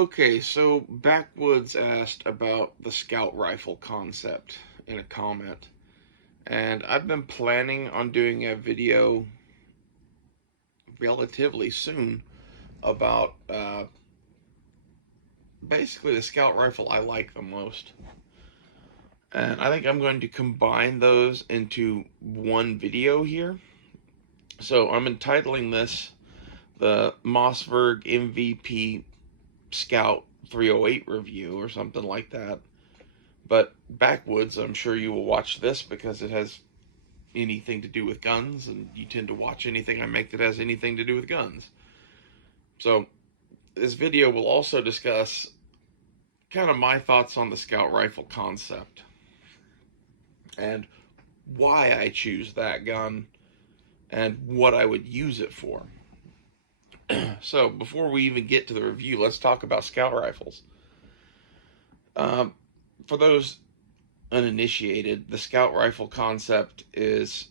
Okay, so Backwoods asked about the scout rifle concept in a comment, and I've been planning on doing a video relatively soon about basically the scout rifle I like the most. And I think I'm going to combine those into one video here. So I'm entitling this the Mossberg MVP Scout 308 review or something like that. But Backwoods, I'm sure you will watch this because it has anything to do with guns, and you tend to watch anything I make that has anything to do with guns. So this video will also discuss kind of my thoughts on the scout rifle concept and why I choose that gun and what I would use it for. So before we even get to the review, let's talk about scout rifles. Um, for those uninitiated, the scout rifle concept is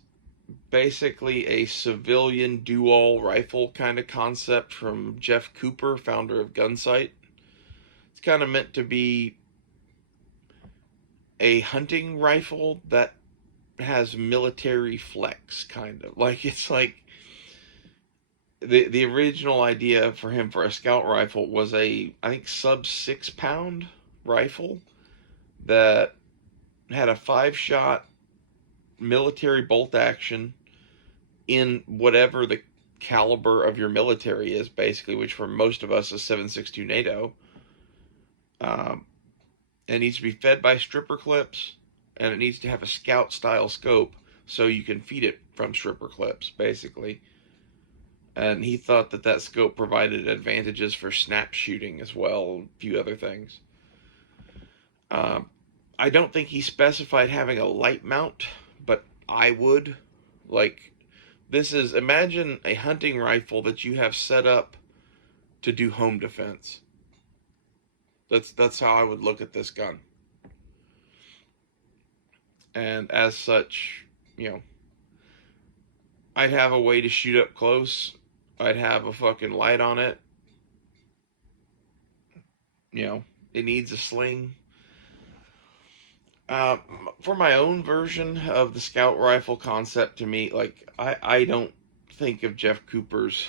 basically a civilian dual rifle kind of concept from Jeff Cooper, founder of Gunsight. It's kind of meant to be a hunting rifle that has military flex, kind of. Like, it's like the original idea for him for a scout rifle was I think, sub 6 pound rifle that had a 5 shot military bolt action in whatever the caliber of your military is, basically, which for most of us is 7.62 NATO. It needs to be fed by stripper clips, and it needs to have a scout style scope so you can feed it from stripper clips, basically. And he thought that scope provided advantages for snap shooting as well, a few other things. I don't think he specified having a light mount, but I would. Like, imagine a hunting rifle that you have set up to do home defense. That's how I would look at this gun. And as such, I'd have a way to shoot up close. I'd have a fucking light on it. It needs a sling. For my own version of the scout rifle concept, to me, like, I don't think of Jeff Cooper's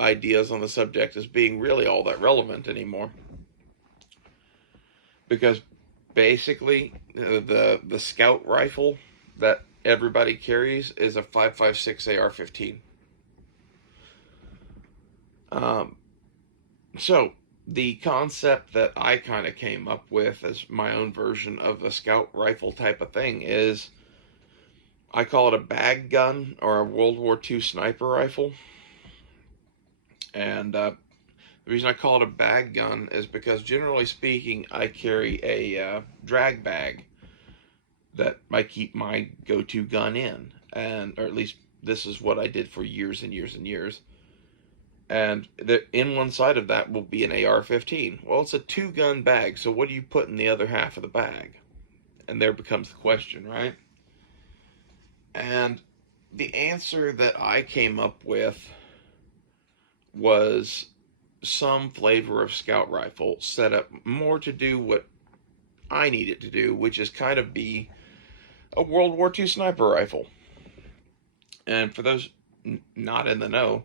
ideas on the subject as being really all that relevant anymore. Because basically, the scout rifle that everybody carries is a 5.56 AR-15. So the concept that I kind of came up with as my own version of the scout rifle type of thing is, I call it a bag gun or a World War II sniper rifle. And the reason I call it a bag gun is because, generally speaking, I carry a drag bag that I keep my go-to gun in, or at least this is what I did for years and years and years. And in one side of that will be an AR-15. Well, it's a 2-gun bag, so what do you put in the other half of the bag? And there becomes the question, right? And the answer that I came up with was some flavor of scout rifle set up more to do what I need it to do, which is kind of be a World War II sniper rifle. And for those not in the know,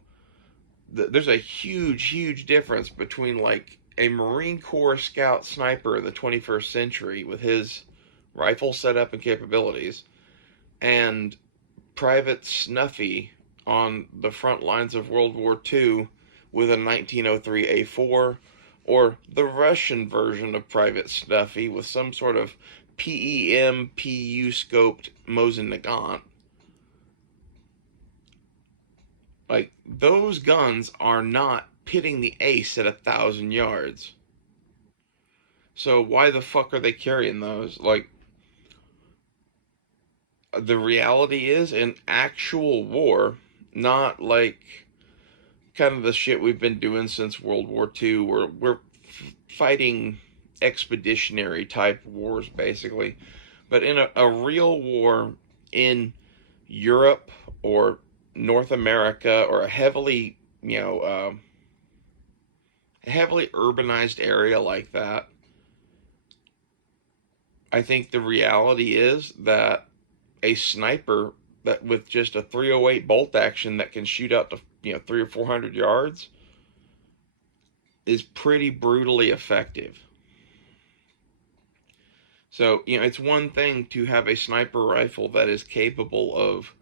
there's a huge difference between, like, a Marine Corps scout sniper of the 21st century with his rifle setup and capabilities, and Private Snuffy on the front lines of World War II with a 1903 A4, or the Russian version of Private Snuffy with some sort of PEM PU scoped Mosin Nagant. Like, those guns are not pitting the ace at 1,000 yards. So why the fuck are they carrying those? Like, the reality is, in actual war, not like kind of the shit we've been doing since World War II, where we're fighting expeditionary type wars, basically. But in a real war in Europe or North America, or a heavily heavily urbanized area like that, I think the reality is that a sniper that with just a 308 bolt action that can shoot out to 300 or 400 yards is pretty brutally effective. So, it's one thing to have a sniper rifle that is capable of,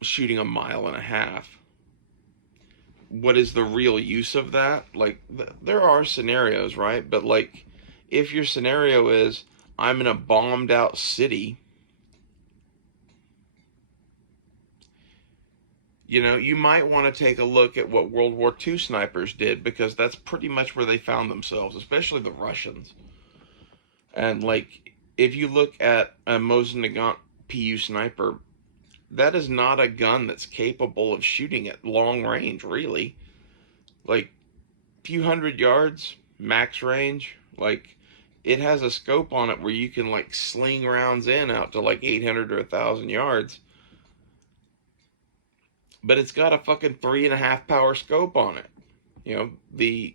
shooting a mile and a half. What is the real use of that? Like, there are scenarios, right? But, like, if your scenario is, I'm in a bombed out city, you might want to take a look at what World War II snipers did, because that's pretty much where they found themselves, especially the Russians. And, like, if you look at a Mossberg PU sniper, that is not a gun that's capable of shooting at long range, really. Like, few hundred yards, max range. Like, it has a scope on it where you can, like, sling rounds in out to, like, 800 or 1,000 yards. But it's got a fucking 3.5 power scope on it. The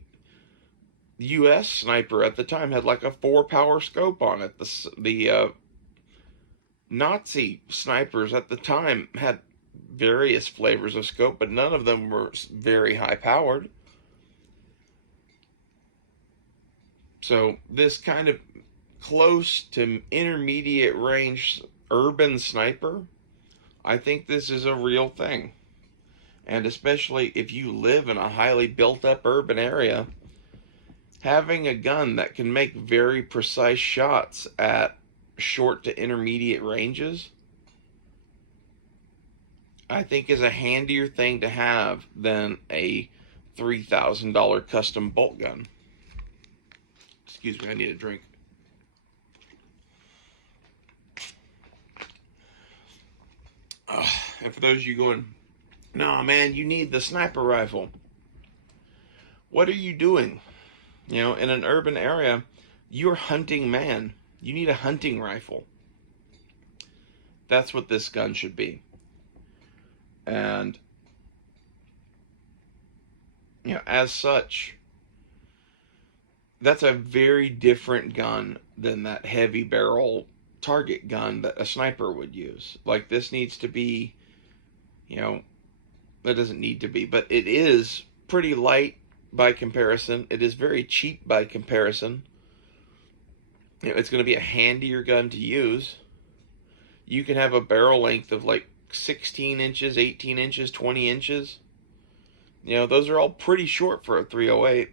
U.S. sniper at the time had like a 4 power scope on it. The Nazi snipers at the time had various flavors of scope, but none of them were very high powered. So this kind of close to intermediate range urban sniper, I think this is a real thing. And especially if you live in a highly built up urban area, having a gun that can make very precise shots at short to intermediate ranges, I think is a handier thing to have than a $3,000 custom bolt gun. Excuse me, I need a drink. And for those of you going, "Nah, man, you need the sniper rifle," what are you doing? In an urban area, you're hunting man. You need a hunting rifle. That's what this gun should be. And, as such, that's a very different gun than that heavy barrel target gun that a sniper would use. Like, this needs to be, it doesn't need to be, but it is pretty light by comparison. It is very cheap by comparison. It's going to be a handier gun to use. You can have a barrel length of like 16 inches, 18 inches, 20 inches. Those are all pretty short for a 308.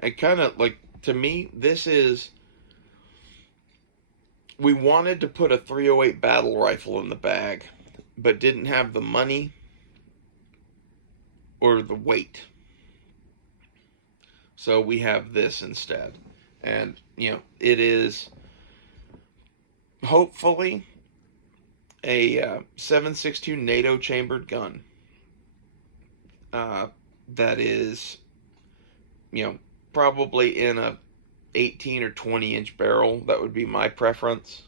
And kind of like, to me, we wanted to put a 308 battle rifle in the bag, but didn't have the money or the weight. So we have this instead. And, it is hopefully a 7.62 NATO chambered gun. That is, probably in a 18 or 20 inch barrel. That would be my preference.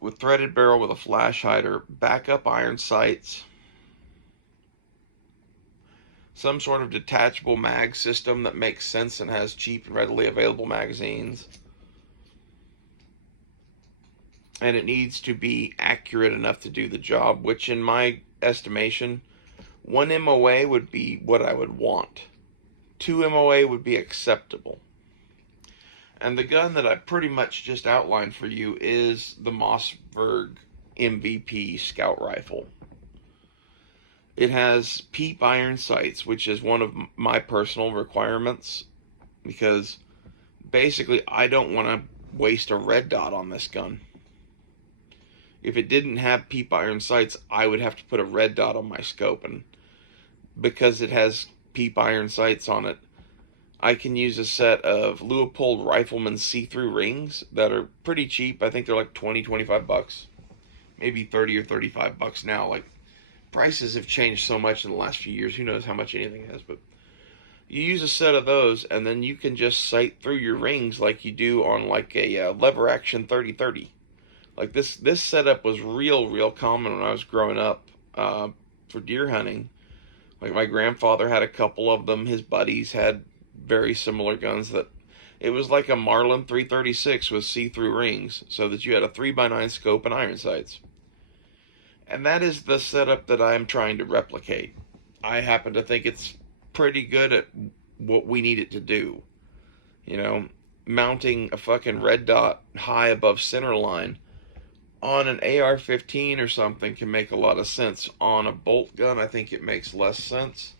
With threaded barrel with a flash hider, backup iron sights, some sort of detachable mag system that makes sense and has cheap and readily available magazines. And it needs to be accurate enough to do the job, which in my estimation, 1 MOA would be what I would want. 2 MOA would be acceptable. And the gun that I pretty much just outlined for you is the Mossberg MVP Scout Rifle. It has PEEP iron sights, which is one of my personal requirements, because basically I don't want to waste a red dot on this gun. If it didn't have PEEP iron sights, I would have to put a red dot on my scope, and because it has PEEP iron sights on it, I can use a set of Leupold Rifleman see-through rings that are pretty cheap. I think they're like 20, 25 bucks. Maybe 30 or 35 bucks now. Like, prices have changed so much in the last few years. Who knows how much anything is, but you use a set of those, and then you can just sight through your rings like you do on like a lever action 30-30. Like this setup was real common when I was growing up for deer hunting. Like my grandfather had a couple of them. His buddies had very similar guns that it was like a Marlin 336 with see-through rings, so that you had a 3x9 scope and iron sights. And that is the setup that I'm trying to replicate. I happen to think it's pretty good at what we need it to do. You know, mounting a fucking red dot high above center line on an AR-15 or something can make a lot of sense. On a bolt gun, I think it makes less sense.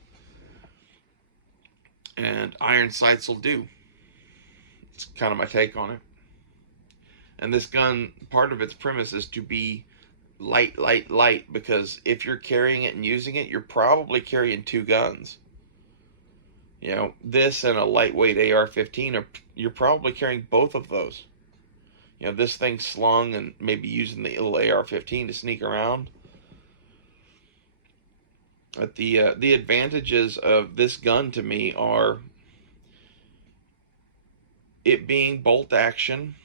And iron sights will do. It's kind of my take on it. And this gun, part of its premise is to be light, light, light, because if you're carrying it and using it, you're probably carrying two guns. You know, this and a lightweight AR-15, you're probably carrying both of those. You know, this thing slung and maybe using the little AR-15 to sneak around. But the advantages of this gun to me are it being bolt action,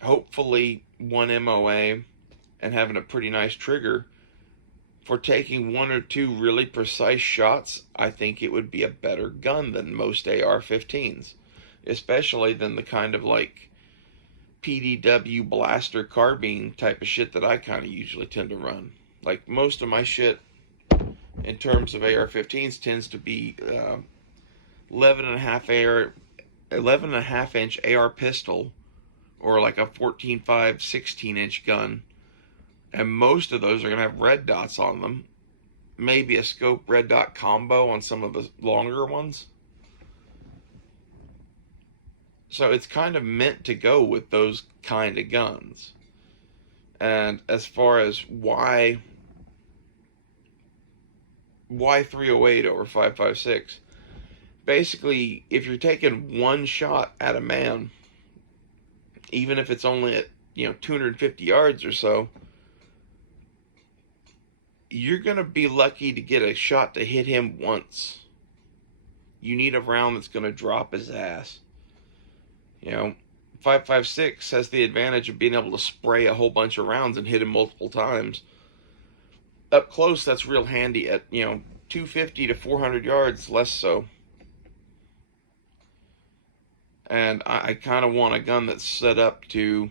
hopefully one MOA, and having a pretty nice trigger. For taking one or two really precise shots, I think it would be a better gun than most AR-15s, especially than the kind of like PDW blaster carbine type of shit that I kind of usually tend to run. Like most of my shit in terms of AR-15s tends to be 11.5 inch AR pistol, or like a 14.5 16-inch gun. And most of those are going to have red dots on them. Maybe a scope red dot combo on some of the longer ones. So it's kind of meant to go with those kind of guns. And as far as why 308 over 5.56, basically, if you're taking one shot at a man, even if it's only at 250 yards or so, you're going to be lucky to get a shot to hit him once. You need a round that's going to drop his ass. 5.56 has the advantage of being able to spray a whole bunch of rounds and hit him multiple times. Up close, that's real handy. At 250 to 400 yards, less so. And I kind of want a gun that's set up to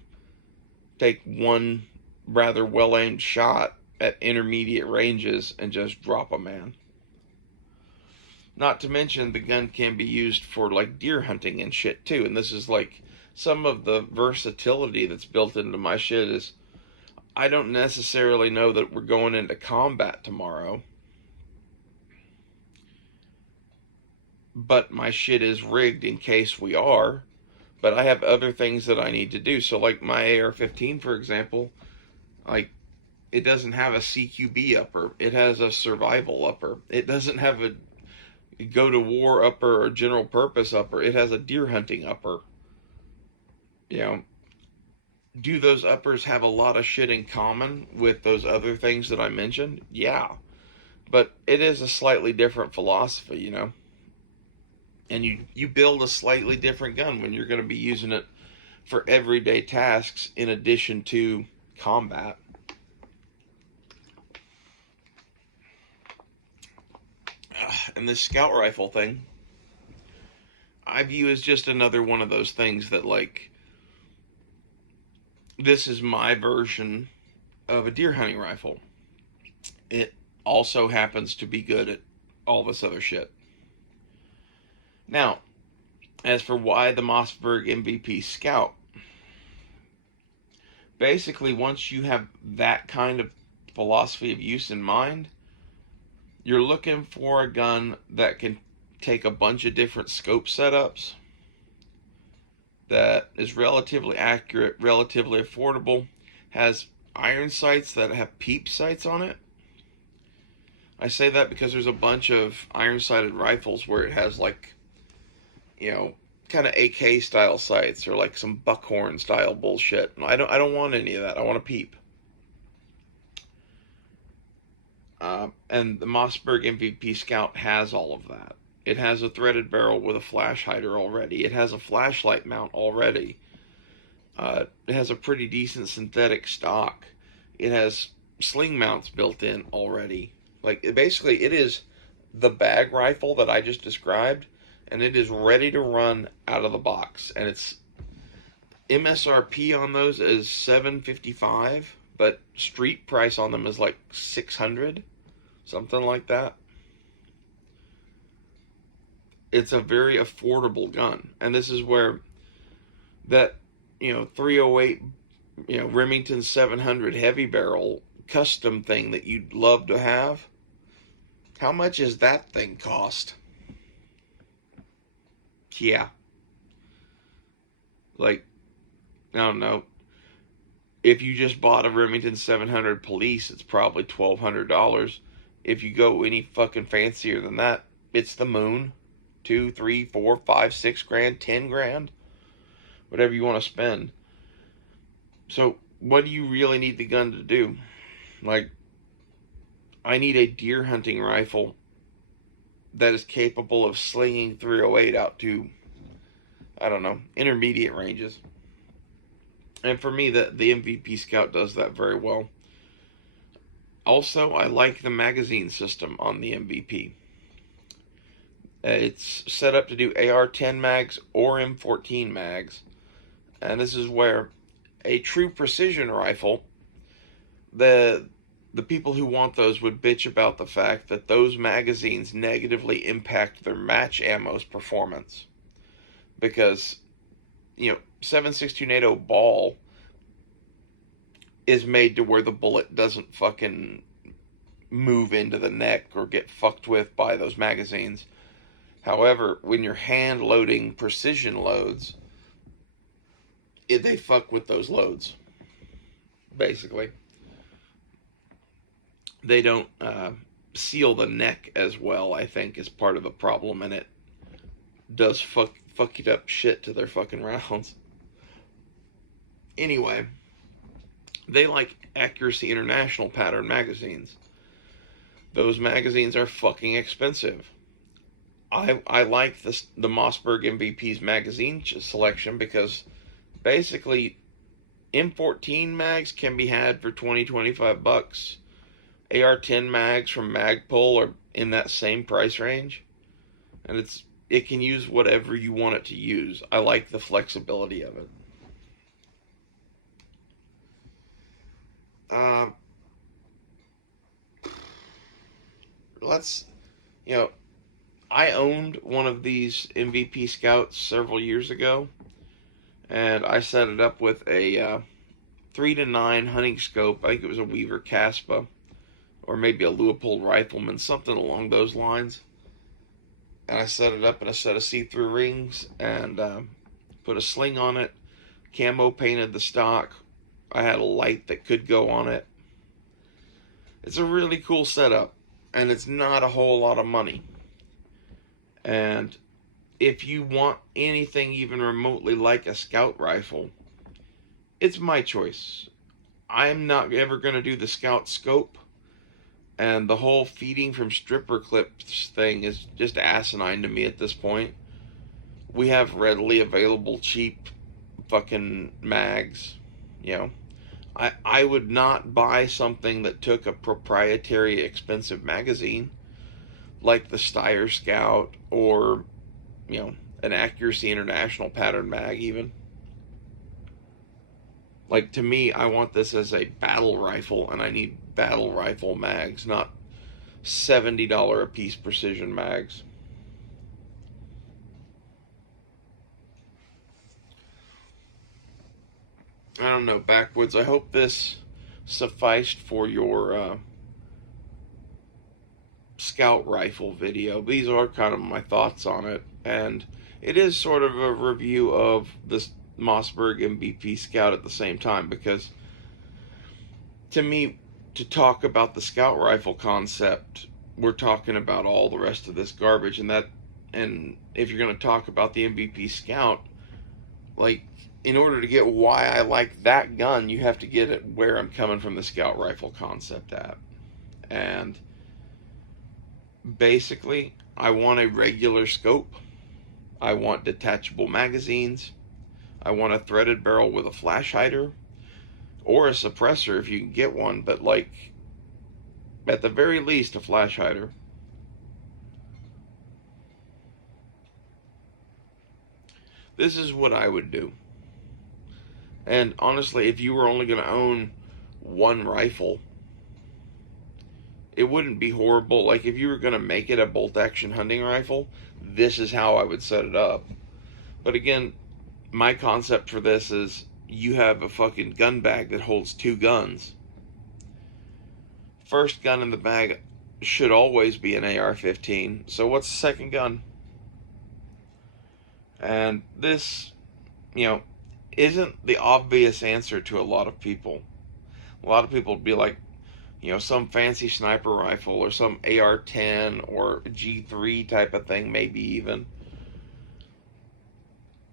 take one rather well-aimed shot at intermediate ranges and just drop a man. Not to mention the gun can be used for like deer hunting and shit too. And this is like some of the versatility that's built into my shit is I don't necessarily know that we're going into combat tomorrow, but my shit is rigged in case we are. But I have other things that I need to do. So like my AR-15, for example, like it doesn't have a CQB upper. It has a survival upper. It doesn't have a go to war upper or general purpose upper. It has a deer hunting upper. Do those uppers have a lot of shit in common with those other things that I mentioned? Yeah. But it is a slightly different philosophy, And you build a slightly different gun when you're going to be using it for everyday tasks in addition to combat. And this scout rifle thing, I view as just another one of those things that, like, this is my version of a deer hunting rifle. It also happens to be good at all this other shit. Now, as for why the Mossberg MVP Scout, basically once you have that kind of philosophy of use in mind, you're looking for a gun that can take a bunch of different scope setups, that is relatively accurate, relatively affordable, has iron sights that have peep sights on it. I say that because there's a bunch of iron sighted rifles where it has like, kind of AK style sights or like some buckhorn style bullshit. I don't want any of that. I want a peep. And the Mossberg MVP Scout has all of that. It has a threaded barrel with a flash hider already. It has a flashlight mount already. It has a pretty decent synthetic stock. It has sling mounts built in already. Like, basically, it is the bag rifle that I just described, and it is ready to run out of the box. And it's MSRP on those is $755, but street price on them is like $600, something like that. It's a very affordable gun, and this is where that 308 Remington 700 heavy barrel custom thing that you'd love to have. How much is that thing cost? Yeah, like, I don't know. If you just bought a Remington 700 Police, it's probably $1,200. If you go any fucking fancier than that, it's the moon. 2, 3, 4, 5, 6 grand, 10 grand, whatever you want to spend. So what do you really need the gun to do? Like, I need a deer hunting rifle that is capable of slinging 308 out to, I don't know, intermediate ranges. And for me, the MVP Scout does that very well. Also, I like the magazine system on the MVP. It's set up to do AR-10 mags or M14 mags. And this is where a true precision rifle, the people who want those would bitch about the fact that those magazines negatively impact their match ammo's performance. Because, 7.62 NATO ball is made to where the bullet doesn't fucking move into the neck or get fucked with by those magazines. However, when you're hand loading precision loads, they fuck with those loads. Basically, they don't seal the neck as well, I think, is part of the problem, and it does fuck it up shit to their fucking rounds. Anyway, they like Accuracy International pattern magazines. Those magazines are fucking expensive. I like the Mossberg MVP's magazine selection because basically M14 mags can be had for $20-25. AR-10 mags from Magpul are in that same price range, and it can use whatever you want it to use. I like the flexibility of it. I owned one of these MVP Scouts several years ago, and I set it up with a 3-9 hunting scope. I think it was a Weaver Caspa, or maybe a Leupold Rifleman, something along those lines. And I set it up in a set of see-through rings, and put a sling on it, camo painted the stock. I had a light that could go on it. It's a really cool setup, and it's not a whole lot of money. And if you want anything even remotely like a Scout rifle, it's my choice. I'm not ever going to do the Scout scope, and the whole feeding from stripper clips thing is just asinine to me at this point. We have readily available cheap fucking mags. I would not buy something that took a proprietary expensive magazine like the Steyr Scout or an Accuracy International pattern mag even. Like, to me, I want this as a battle rifle, and I need battle rifle mags, not $70 a piece precision mags. I don't know, Backwoods. I hope this sufficed for your Scout rifle video. These are kind of my thoughts on it, and it is sort of a review of this Mossberg MVP Scout at the same time, because to me, to talk about the Scout rifle concept, we're talking about all the rest of this garbage, and if you're going to talk about the MVP Scout, like, in order to get why I like that gun, you have to get it where I'm coming from the Scout rifle concept at. And basically, I want a regular scope. I want detachable magazines. I want a threaded barrel with a flash hider, or a suppressor if you can get one, but like, at the very least, a flash hider. This is what I would do. And honestly, if you were only going to own one rifle, it wouldn't be horrible. Like, if you were going to make it a bolt action hunting rifle, this is how I would set it up. But again, my concept for this is you have a fucking gun bag that holds 2 guns. First gun in the bag should always be an AR-15. So what's the second gun? And this, isn't the obvious answer to a lot of people. A lot of people would be like, some fancy sniper rifle or some AR-10 or G3 type of thing, maybe even.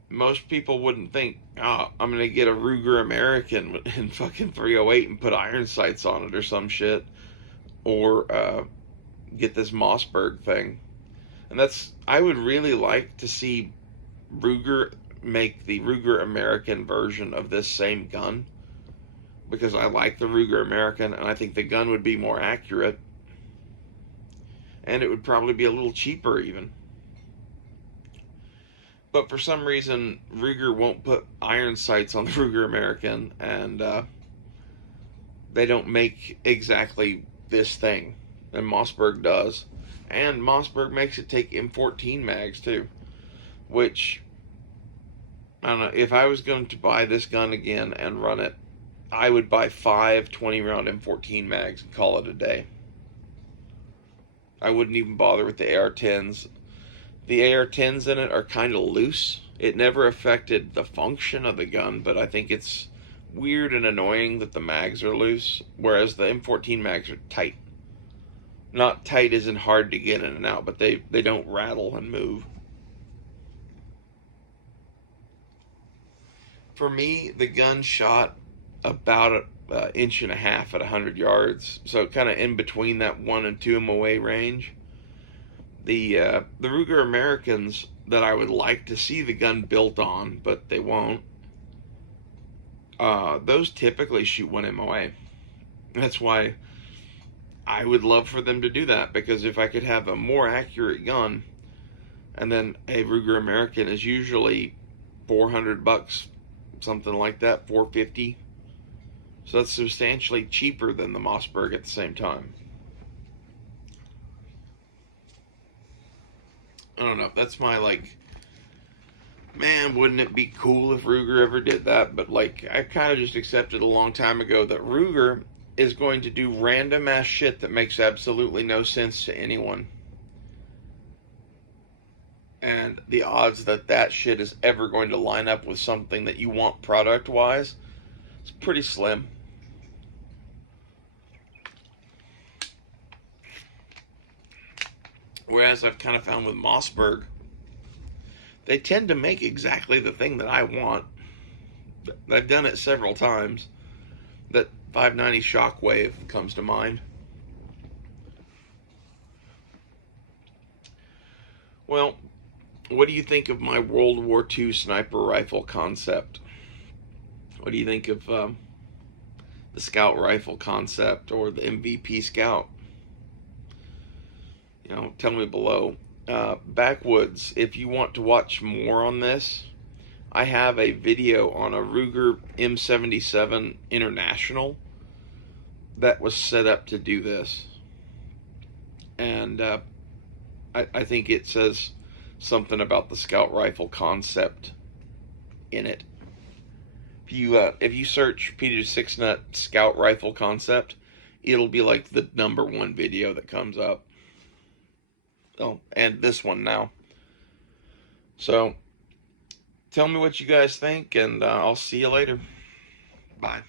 Most people wouldn't think, oh, I'm going to get a Ruger American in fucking 308 and put iron sights on it or some shit. Or get this Mossberg thing. And I would really like to see Ruger make the Ruger American version of this same gun, because I like the Ruger American and I think the gun would be more accurate, and it would probably be a little cheaper even. But for some reason Ruger won't put iron sights on the Ruger American, and they don't make exactly this thing, and Mossberg does. And Mossberg makes it take M14 mags too, which, I don't know, if I was going to buy this gun again and run it, I would buy 5 20-round M14 mags and call it a day. I wouldn't even bother with the AR-10s. The AR-10s in it are kind of loose. It never affected the function of the gun, but I think it's weird and annoying that the mags are loose, whereas the M14 mags are tight. Not tight as in hard to get in and out, but they don't rattle and move. For me, the gun shot about an inch and a half at 100 yards, so kind of in between that 1 and 2 MOA range. The Ruger Americans that I would like to see the gun built on, but they won't, those typically shoot 1 MOA. That's why I would love for them to do that, because if I could have a more accurate gun, and then a Ruger American is usually $400, something like that, $450. So that's substantially cheaper than the Mossberg at the same time. I don't know. That's my, man, wouldn't it be cool if Ruger ever did that? But, I kind of just accepted a long time ago that Ruger is going to do random ass shit that makes absolutely no sense to anyone. And the odds that that shit is ever going to line up with something that you want product-wise, it's pretty slim. Whereas I've kind of found with Mossberg, they tend to make exactly the thing that I want. I've done it several times. That 590 Shockwave comes to mind. Well, what do you think of my World War II sniper rifle concept? What do you think of the Scout rifle concept, or the MVP Scout? Tell me below. Backwoods, if you want to watch more on this, I have a video on a Ruger M77 International that was set up to do this. And I think it says something about the Scout rifle concept in it. If you search Peter Six Nut Scout rifle concept, it'll be like the #1 video that comes up. Oh, and this one now. So, tell me what you guys think, and I'll see you later. Bye.